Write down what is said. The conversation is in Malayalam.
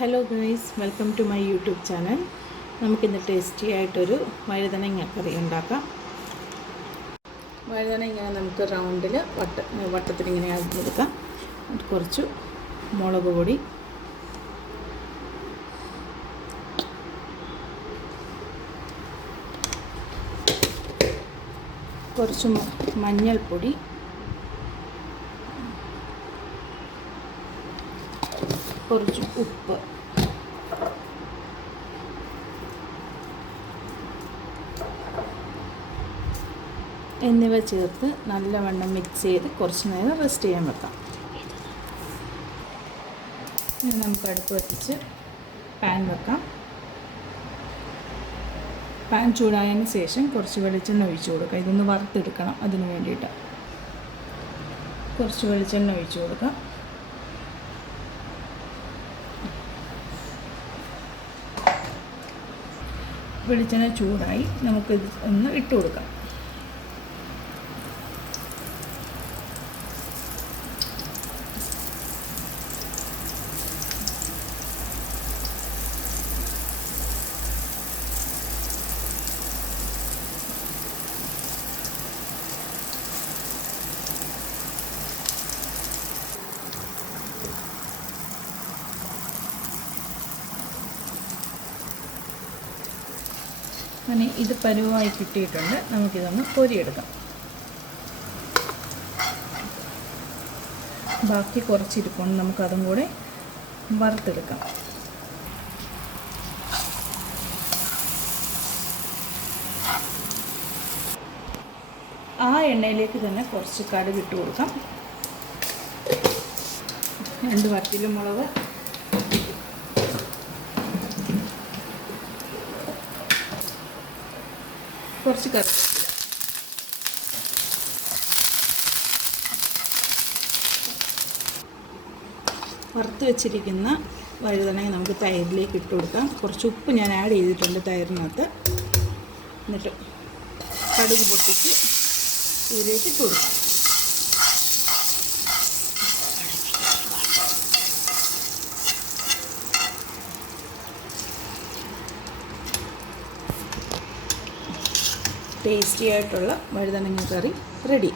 Hello guys, welcome to my YouTube channel. നമുക്കിന്ന് ടേസ്റ്റി ആയിട്ടൊരു വഴുതനങ്ങ കറി ഉണ്ടാക്കാം. വഴുതനങ്ങ നമുക്ക് റൗണ്ടിൽ വട്ടത്തിലിങ്ങനെ അരിഞ്ഞെടുക്കാം. കുറച്ച് മുളക് പൊടി, കുറച്ച് മഞ്ഞൾപ്പൊടി, കുറച്ച് ഉപ്പ്, എന്നിവ ചേർത്ത് നല്ലവണ്ണം മിക്സ് ചെയ്ത് കുറച്ച് നേരം റെസ്റ്റ് ചെയ്യാൻ വെക്കാം. ഇനി നമുക്ക് അടുപ്പ് വെച്ച് പാൻ വെക്കാം. പാൻ ചൂടായതിന് ശേഷം കുറച്ച് വെളിച്ചെണ്ണ ഒഴിച്ച് കൊടുക്കാം. ഇതൊന്ന് വറുത്തെടുക്കണം. അതിന് വേണ്ടിയിട്ട് കുറച്ച് വെളിച്ചെണ്ണ ഒഴിച്ച് കൊടുക്കാം. വെളിച്ചെണ്ണ ചൂടായി നമുക്കിത് ഒന്ന് ഇട്ട് കൊടുക്കാം. അങ്ങനെ ഇത് പരുവമായി കിട്ടിയിട്ടുണ്ട്. നമുക്കിതൊന്ന് കോരിയെടുക്കാം. ബാക്കി കുറച്ചിരിപ്പുണ്ട്, നമുക്കതും കൂടെ വറുത്തെടുക്കാം. ആ എണ്ണയിലേക്ക് തന്നെ കുറച്ച് കടുക് ഇട്ട് കൊടുക്കാം. 2 വറ്റൽമുളക്, കുറച്ച് കറിവേപ്പില, വറുത്ത് വെച്ചിരിക്കുന്ന വഴുതനങ്ങ നമുക്ക് തൈരിലേക്ക് ഇട്ട് കൊടുക്കാം. കുറച്ച് ഉപ്പ് ഞാൻ ആഡ് ചെയ്തിട്ടുണ്ട് തൈരിനകത്ത്. എന്നിട്ട് കടുക് പൊട്ടിച്ച് ഇതിലേക്ക് ഇട്ട് കൊടുക്കാം. ടേസ്റ്റി ആയിട്ടുള്ള വഴുതനങ്ങ കറി റെഡി.